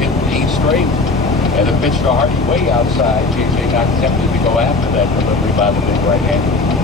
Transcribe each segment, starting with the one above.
now hitting 8 straight. And the pitch to Hardy way outside. JJ not tempted to go after that delivery by the big right-hander.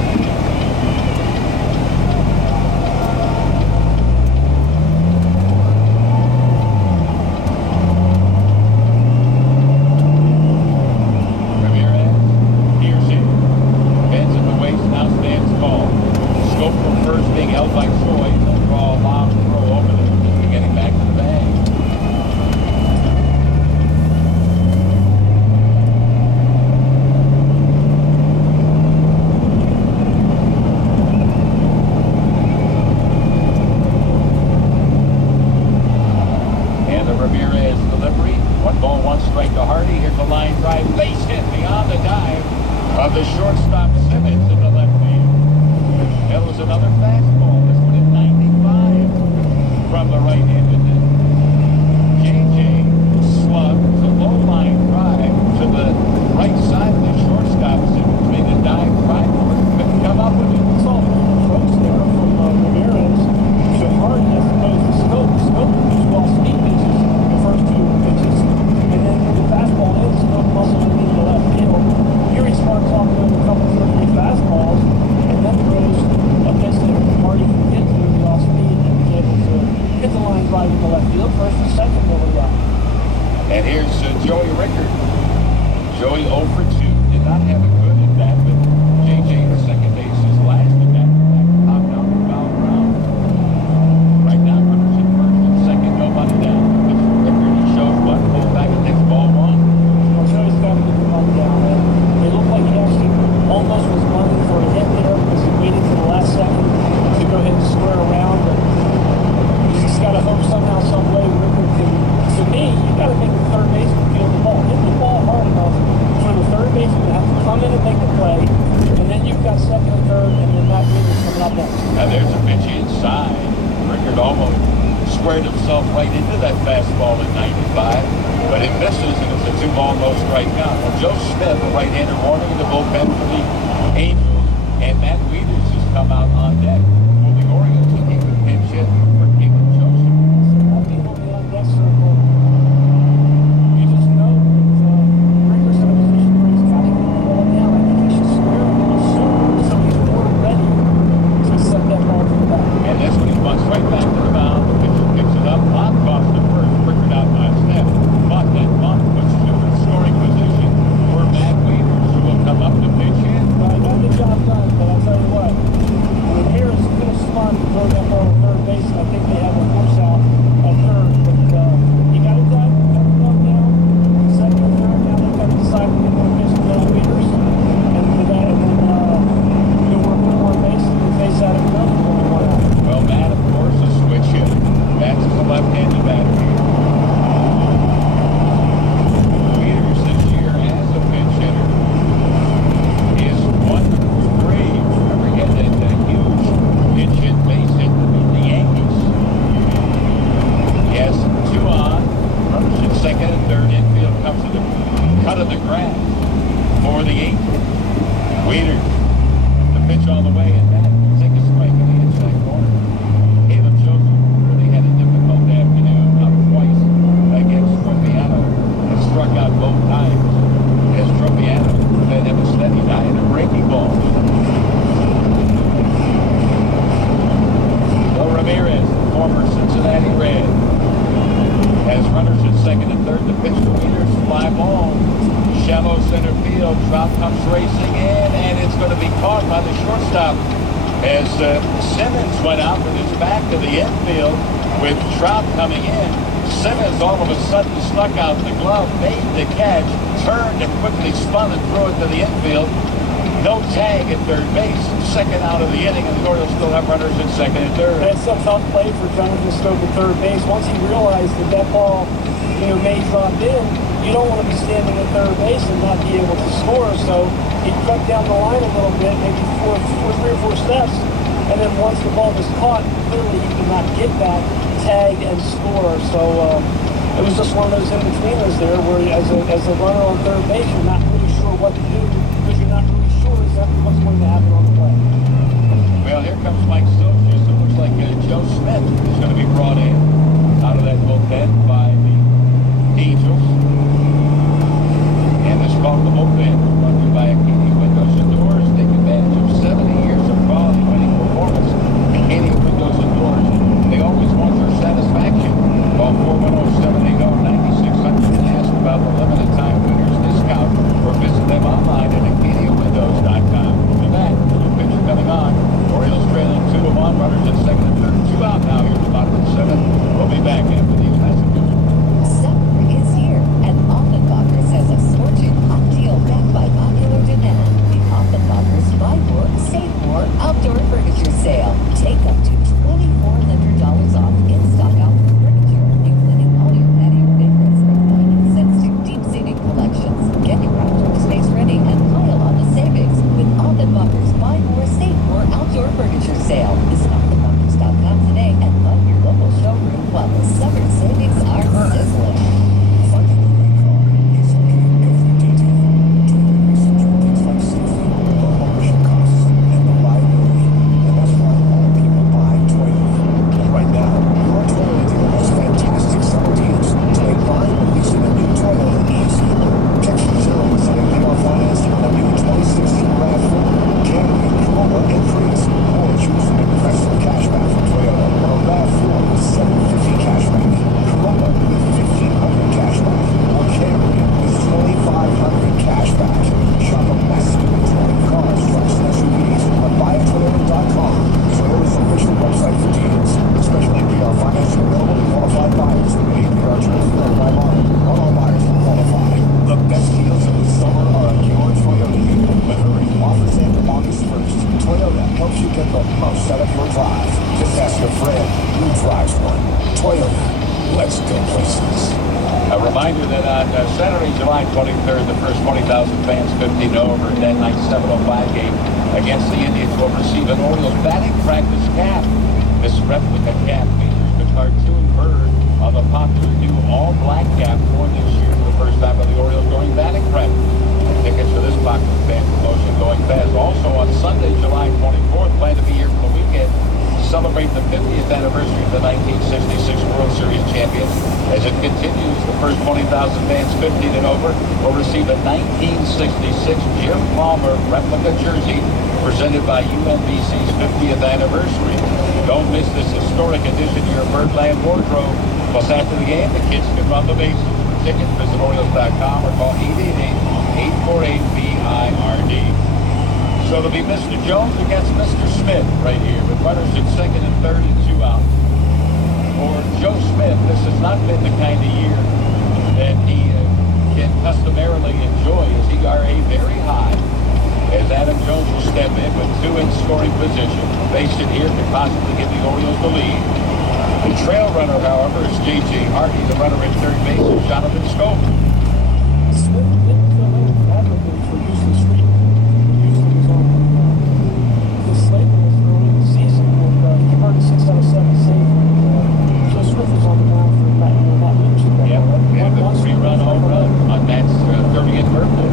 Joe Smith is going to be brought in out of that bullpen by the about the limited time winners discount or visit them online at AcadiaWindows.com. We'll be back. New pitcher coming on. Orioles trailing 2-1. Runners at second and third. 2 out now here at the bottom of the 7th. We'll be back after these messages. Summer is here, and Offenbachers has a scorching hot deal backed by popular demand. The Offenbachers Buy More, Save More Outdoor Furniture Sale. Take up to $2,400 off in-stock outdoor furniture, including all your patio favorites from dining sets to deep seating collections. Get your outdoor space ready and pile on the savings with Offenbachers Buy More, Save More Outdoor Furniture Sale. Visit Offenbachers.com today and love your local showroom while the summer savings are sizzling. Finding the right car is in every detail. Doing research on things like safety, low ownership costs, and reliability. And that's why all people buy Toyota. And right now, your Toyota dealer has fantastic summer deals to make buying or leasing a new Toyota easy. Get your 0% APR financing on a new 2016 RAV4, Camry, Corolla, and Prius. Or choose an impressive cashback from Toyota on a RAV4 with $750 cashback, Corolla with $1,500 cashback, or Camry with $2,500 cashback. Shop a massive inventory of cars, trucks, and SUVs on buyatoyota.com. Toyota's official website for deals. Special APR financing available to qualified buyers with APR terms vary by model. Not all buyers will qualify. The best deals of the summer are at your Toyota dealer. But hurry, offers end August 1st. Toyota helps you get the most out of your drive. Just ask your friend who drives one. Toyota. Let's go places. A reminder that on Saturday, July 23rd, the first 20,000 fans 15 over at that night's 7:05 game against the Indians will receive an Orioles batting practice cap. This replica cap features the cartoon bird on the popular new all-black cap worn this year for the first time by the Orioles during batting practice. Tickets for this popular fan promotion going fast. Also on Sunday, July 24th, plan to be here for the weekend to celebrate the 50th anniversary of the 1966 World Series champion. As it continues, the first 20,000 fans 15 and over will receive a 1966 Jim Palmer replica jersey presented by UMBC's 50th anniversary. Don't miss this historic addition to your Birdland wardrobe. Plus, after the game, the kids can run the bases. For tickets, visit Orioles.com or call 888-848-BIRD. So it'll be Mr. Jones against Mr. Smith right here with runners at second and third and 2 out. For Joe Smith, this has not been the kind of year that he can customarily enjoy his ERA very high, as Adam Jones will step in with 2 in scoring position. A base hit here could possibly give the Orioles the lead. The trail runner, however, is J.J. Hardy. The runner at third base is Jonathan Schoop. Smith didn't fill in admirably for Houston Street. Houston was on the slate list early in the season, and he earned a 6 out of 7 save. Joe Smith was on the mound for Matt Williams. Yeah, the 3-run home run on Matt's 30th birthday.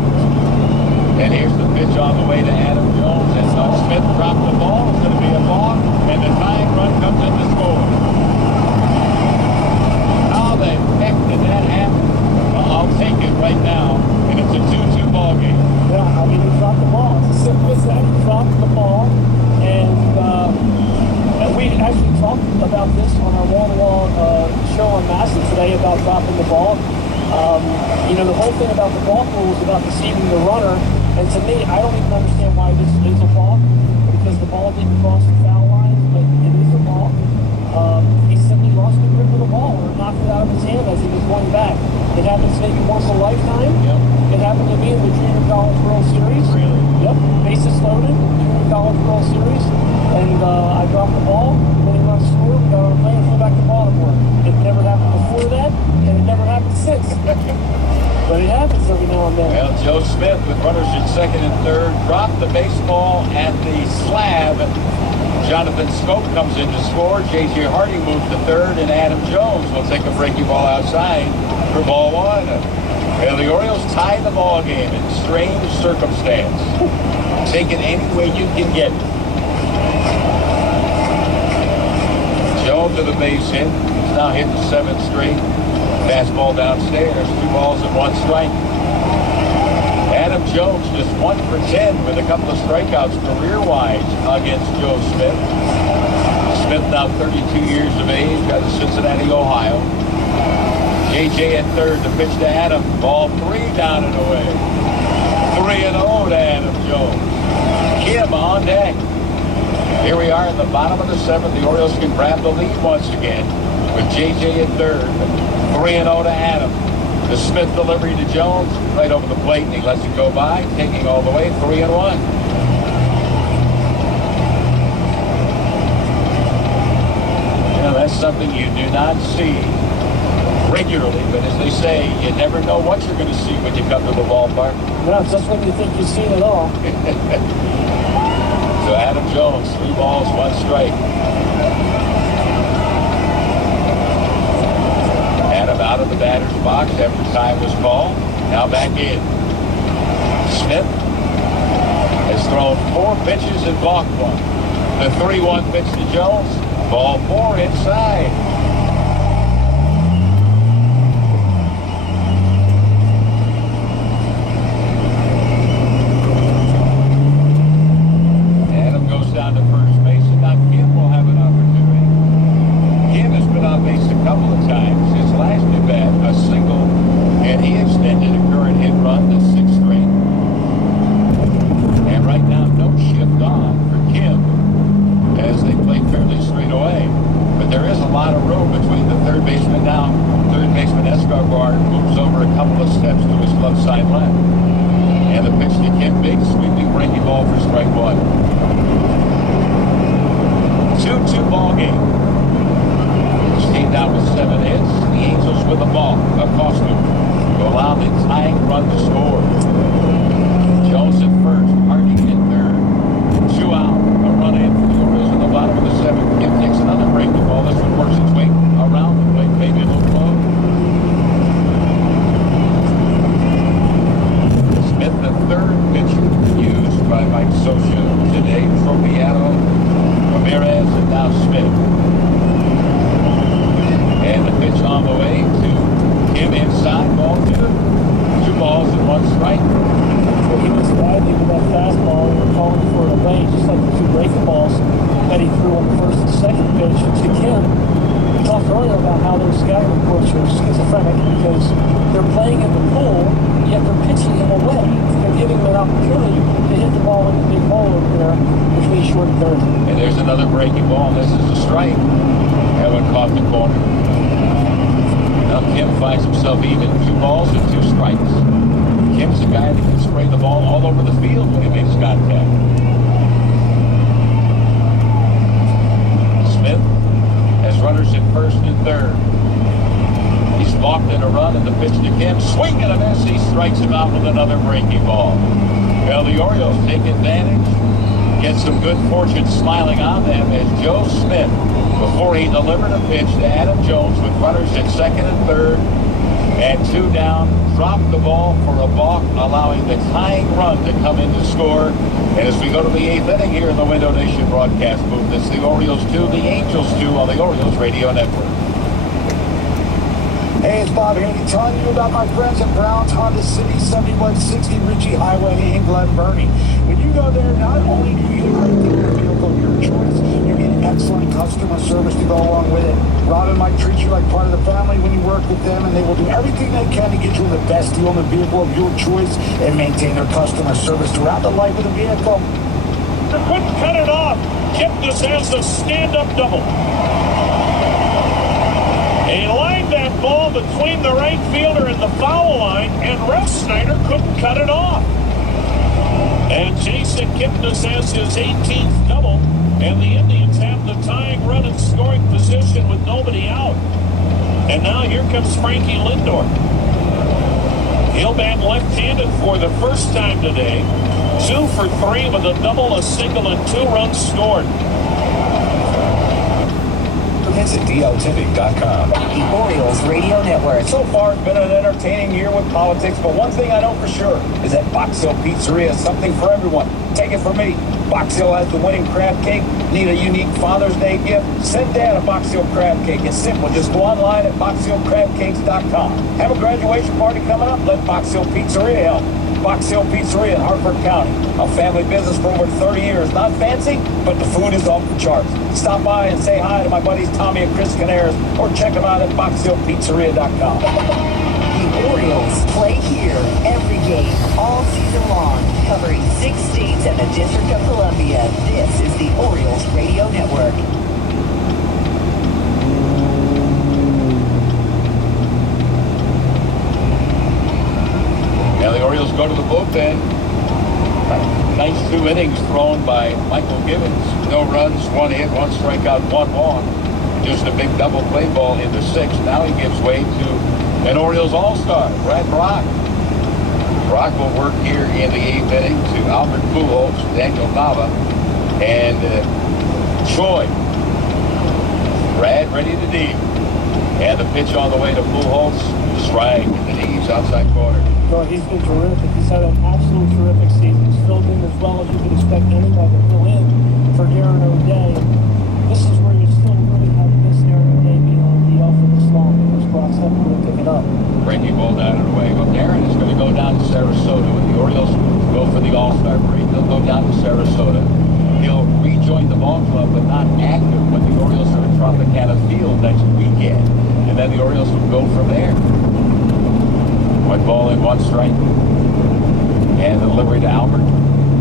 And here's the pitch on the way to Adam Jones. And Smith dropped the ball. It's going to be a ball. And the tying run comes in to score. How the heck did that happen? Well, I'll take it right now. And it's a 2-2 ball game. Yeah, I mean, he dropped the ball. It's as simple as that. He dropped the ball. And we actually talked about this on our wall-to-wall show on Massive today about dropping the ball. The whole thing about the ball rule is about deceiving the runner. And to me, I don't even understand why this is a ball, because the ball didn't cross the foul line, but it is a ball. He simply lost the grip of the ball or knocked it out of his hand as he was going back. It happens maybe once a lifetime. Yep. It happened to me in the Junior College World Series. Really? Yep. Bases loaded, Junior College World Series. And I dropped the ball, winning run scored, got on a plane and flew back to Baltimore. It never happened before that, and it never happened since. But it happens every now and then. Well, Joe Smith with runners at second and third dropped the baseball at the slab. Jonathan Schoop comes in to score. J.J. Hardy moves to third, and Adam Jones will take a breaking ball outside for ball 1. Well, the Orioles tied the ball game in strange circumstance. Take it any way you can get it. Jones to the base hit. He's now hitting 7th straight. Fastball downstairs, 2 balls and 1 strike. Adam Jones just 1 for 10 with a couple of strikeouts career-wise against Joe Smith. Smith now 32 years of age, out of Cincinnati, Ohio. JJ at third, the pitch to Adam. Ball 3 down and away. 3-0 to Adam Jones. Kim on deck. Here we are in the bottom of the seventh. The Orioles can grab the lead once again with JJ at third. 3-0 to Adam. The Smith delivery to Jones right over the plate, and he lets it go by, taking all the way 3-1. You know, that's something you do not see regularly, but as they say, you never know what you're going to see when you come to the ballpark. Yeah, just when you think you've seen it all. So Adam Jones, 3 balls, 1 strike. Adam out of the batter's box after time was called. Now back in. Smith has thrown 4 pitches and balked 1. The 3-1 pitch to Jones. Ball 4 inside. Down to first base, and now Kim will have an opportunity. Kim has been on base a couple of times. His last at bat, a single, and he extended a current hit run to 6 straight. And right now, no shift on for Kim as they play fairly straight away. But there is a lot of room between the third baseman now. Third baseman Escobar moves over a couple of steps to his left side left. And the pitch to Kim, big sweeping breaking ball for strike 1. 2-2 ball game. This team down with 7 hits. The Angels with the ball. Acosta to allow the tying run to score. Jones at first. Harding in third. 2 out. A run in for the Orioles in the bottom of the 7th. Kim takes another breaking ball. This one works its way around the plate. Maybe a little low. Smith, the third pitcher used by Mike Scioscia today. Tropiano, Ramirez, and now Smith. And the pitch on the way to Kim inside, ball 2. 2 balls and 1 strike. He was lively with that fastball. We were calling for it away, just like the 2 breaking balls that he threw on the first and second pitch to Kim. We talked earlier about how their scouting reports are schizophrenic because they're playing in the pool, yet they're pitching him away. They're giving him an opportunity to hit the ball in the big hole over there between short and third. And there's another breaking ball. This is a strike. That one caught the corner. Now Kim finds himself even 2 balls and 2 strikes. Kim's the guy that can spray the ball all over the field when he makes contact. Smith has runners at first and third. He's balked in a run, and the pitch to Kim. Swing and a miss. He strikes him out with another breaking ball. Well, the Orioles take advantage. Get some good fortune smiling on them as Joe Smith, before he delivered a pitch to Adam Jones with runners at second and third, and 2 down, dropped the ball for a balk, allowing the tying run to come in to score. And as we go to the 8th inning here in the Window Nation broadcast booth, it's the Orioles 2, the Angels 2 on the Orioles Radio Network. Hey, it's Bob Haney telling you about my friends at Brown's Honda City, 7160 Ritchie Highway in Glen Burnie. When you go there, not only do you get a great vehicle of your choice, you get excellent customer service to go along with it. Robin might treat you like part of the family when you work with them, and they will do everything they can to get you the best deal on the vehicle of your choice and maintain their customer service throughout the life of the vehicle. Couldn't cut it off. Kipnis has a stand-up double. He lined that ball between the right fielder and the foul line, and Russ Snyder couldn't cut it off. And Jason Kipnis has his 18th double, and the Indians have the tying run in scoring position with nobody out. And now here comes Frankie Lindor. He'll bat left-handed for the first time today. 2 for 3 with a double, a single, and 2 runs scored. Visit dltivic.com. The Orioles Radio Network. So far, it's been an entertaining year with politics, but one thing I know for sure is that Box Hill Pizzeria is something for everyone. Take it from me. Box Hill has the winning crab cake. Need a unique Father's Day gift? Send Dad a Box Hill crab cake. It's simple. Just go online at boxhillcrabcakes.com. Have a graduation party coming up? Let Box Hill Pizzeria help. Box Hill Pizzeria in Hartford County. A family business for over 30 years. Not fancy, but the food is off the charts. Stop by and say hi to my buddies Tommy and Chris Canaris, or check them out at boxhillpizzeria.com. The Orioles play here every game all season long, covering 6 states and the District of Columbia. This is the Orioles Radio Network. Now the Orioles go to the bullpen. Nice 2 innings thrown by Michael Gibbons. No runs, 1 hit, 1 strikeout, 1 walk. Just a big double play ball in the 6th. Now he gives way to an Orioles all-star, Brad Brock. Brock will work here in the 8th inning to Albert Pujols, Daniel Nava, and Choi. Brad ready to deal. And the pitch on the way to Pujols. Strike in the knees, outside corner. No, he's been terrific. He's had an absolute terrific season. He's filled in as well as you could expect anybody to fill in for Darren O'Day. This is where you still really have this Darren O'Day being on the DL for this long, because Brock's never going to pick it up. Breaking ball down and away. Well, Darren is going to go down to Sarasota. When the Orioles go for the All-Star break, they'll go down to Sarasota. He'll rejoin the ball club, but not active when the Orioles are in Tropicana Field next weekend. And then the Orioles will go from there. 1 ball and 1 strike. And the delivery to Albert.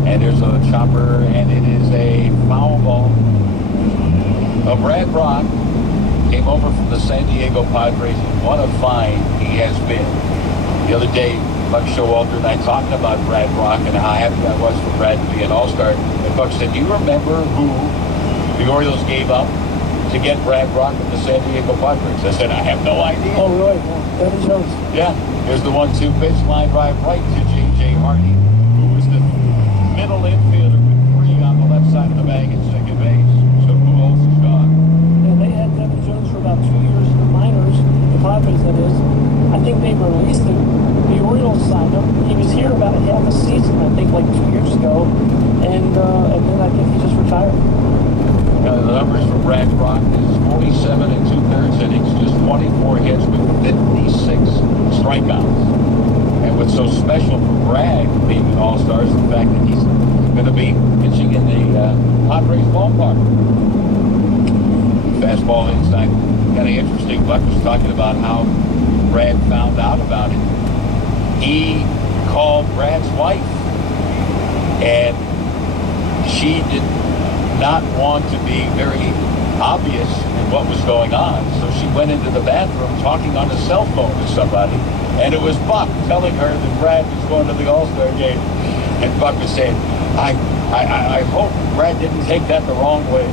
And there's a chopper, and it is a foul ball. Well, Brad Brock came over from the San Diego Padres, and what a find he has been. The other day, Buck Showalter and I talking about Brad Brock and how happy I was for Brad to be an All-Star. And Buck said, do you remember who the Orioles gave up to get Brad Brock from the San Diego Padres? I said, I have no idea. Oh, really? Eddie Jones. Yeah, here's the 1-2 pitch, line drive right to J.J. Hardy, who was the middle infielder with 3 on the left side of the bag at second base. So Pujols is gone. And they had Devin Jones for about 2 years in the minors, the Padres that is. I think they released him. The Orioles signed him. He was here about a half a season, I think, like 2 years ago. And then I think he just retired. The numbers for Brad Brock is 47 2/3 innings, just 24 hits with 56 strikeouts. And what's so special for Brad being an All-Star is the fact that he's going to be pitching in the Padres ballpark. Fastball inside. Kind of interesting. Buck was talking about how Brad found out about it. He called Brad's wife, and she did not want to be very obvious in what was going on. So she went into the bathroom talking on the cell phone to somebody, and it was Buck telling her that Brad was going to the All-Star game. And Buck was saying, I hope Brad didn't take that the wrong way.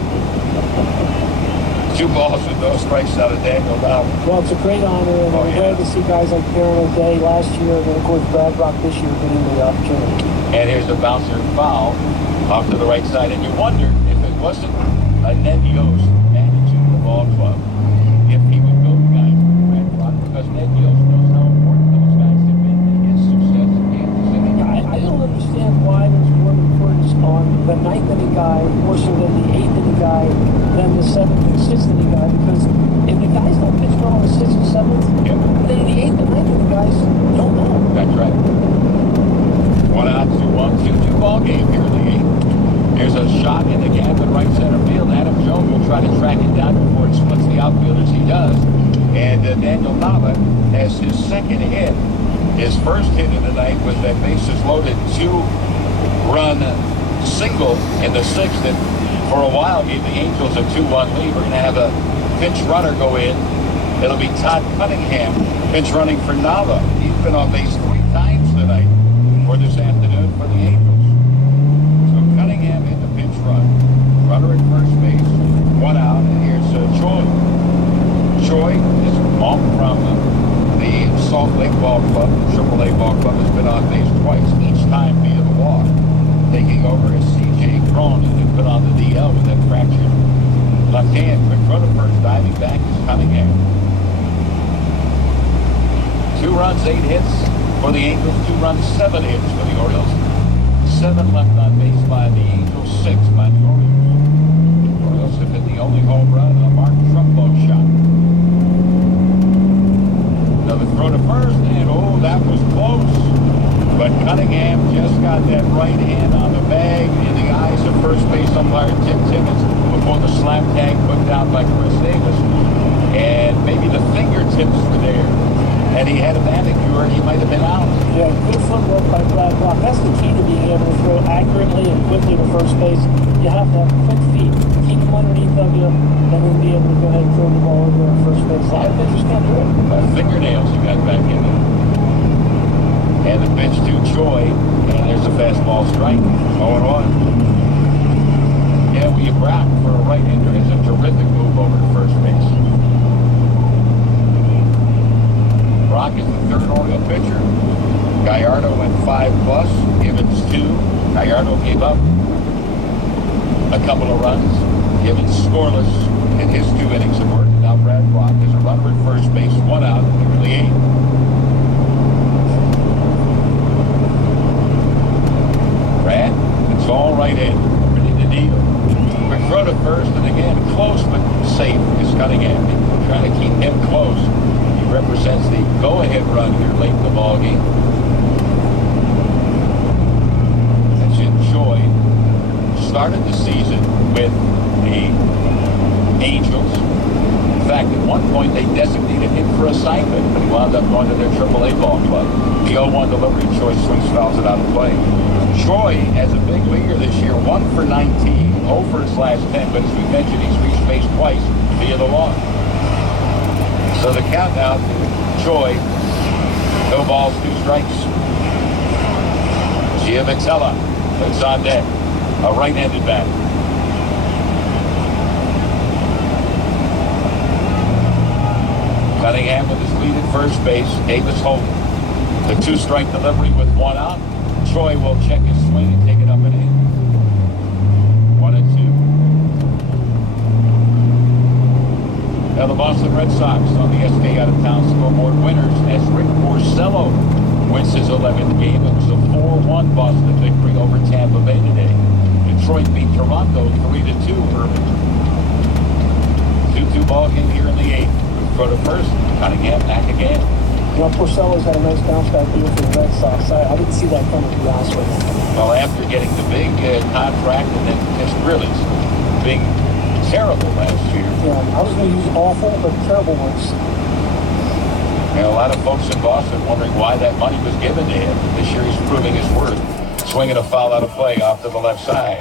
2 balls with no strikes out of Daniel Nava. Well, it's a great honor, and we're glad to see guys like Darren O'Day last year, and then, of course, Brad Brock this year getting the opportunity. And here's a bouncer foul off to the right side, and you wonder if it wasn't Ned Yost managing the ball club, if he would go to guys like Brad Brock, because Ned Yost knows how important those guys have been to his success in Kansas City. I don't understand why there's more importance on the 9th inning guy more so than the 8th inning guy than the 7th and 6th inning guy, because if the guys don't pitch well on the 6th and 7th, then the 8th and 9th inning guys don't know. That's right. 1 out, 2 ball game here in the 8th. There's a shot in the gap in right center field. Adam Jones will try to track it down before it splits the outfielders. He does. And Daniel Nava has his 2nd hit. His first hit of the night was that bases loaded 2-run single in the 6th that for a while gave the Angels a 2-1 lead. We're going to have a pinch runner go in. It'll be Todd Cunningham pinch running for Nava. He's been on base 3 times tonight or this afternoon for the Angels. Cunningham in the pinch run. Runner at first base. 1 out, and here's Choi. Choi is off from the Salt Lake Ball Club. The AAA Ball Club has been on base twice, each time via the walk. Taking over is C.J. Cron, who's been on the DL with that fractured left hand. Quick throw to first, diving back is Cunningham. 2 runs, 8 hits for the Angels. 2 runs, 7 hits for the Orioles. 7 left on base by the Angels, 6 by the Orioles. The Orioles have hit the only home run, a Mark Trumbo shot. Another throw to first, and that was close. But Cunningham just got that right hand on the bag in the eyes of first base umpire Tim Timmons before the slap tag put down by Chris Davis. And maybe the fingertips were there. And he had a manicure and he might have been out. Yeah, good footwork by Brad Brock. That's the key to being able to throw accurately and quickly to first base. You have to have quick feet, keep them underneath of you, and then be able to go ahead and throw the ball over at first base. A lot of pitchers can't do it. Fingernails he got back in there. And the pitch to Choi, and there's a fastball strike. 0-1. Yeah, William Brock for a right-hander is a terrific move over to first base. Brock is the third Oriole pitcher. Gallardo went 5+, Gibbons 2. Gallardo gave up a couple of runs. Gibbons scoreless in his 2 innings of work. Now Brad Brock is a runner at first base, 1 out in the 8th. Brad, it's all right in. Ready to deal. Quick throw to first, and again, close but safe is Cunningham. Trying to keep him close. He represents the go-ahead run here late in the ballgame. That's in Choi. Started the season with the Angels. In fact, at one point they designated him for assignment, but he wound up going to their AAA ball club. The 0-1 delivery, Choi swings, fouls it out of play. Choi, as a big leaguer this year, 1 for 19, 0 for his last 10, but as we mentioned, he's reached base twice via the walk. So the count now to Choi, no balls, 2 strikes. Giamatella, that's on deck, a right-handed bat. Cunningham with his lead at first base, Davis holding. The 2-strike delivery with 1 out. Choi will check his swing and take it up and in. 1-2. Now the Boston Red Sox on the SK out of town scoreboard winners as Rick Porcello wins his 11th game. It was a 4-1 Boston victory over Tampa Bay today. Detroit beat Toronto 3-2 early. 2-2 ball game here in the 8th. Go to first, Cunningham back again. You know, Porcello's had a nice bounce back year for the Red Sox. I didn't see that coming, to be honest with you. Well, after getting the big contract and then just really being terrible last year. Yeah, I was going to use awful, but terrible words. And a lot of folks in Boston wondering why that money was given to him. This year he's proving his worth. Swinging a foul out of play off to the left side.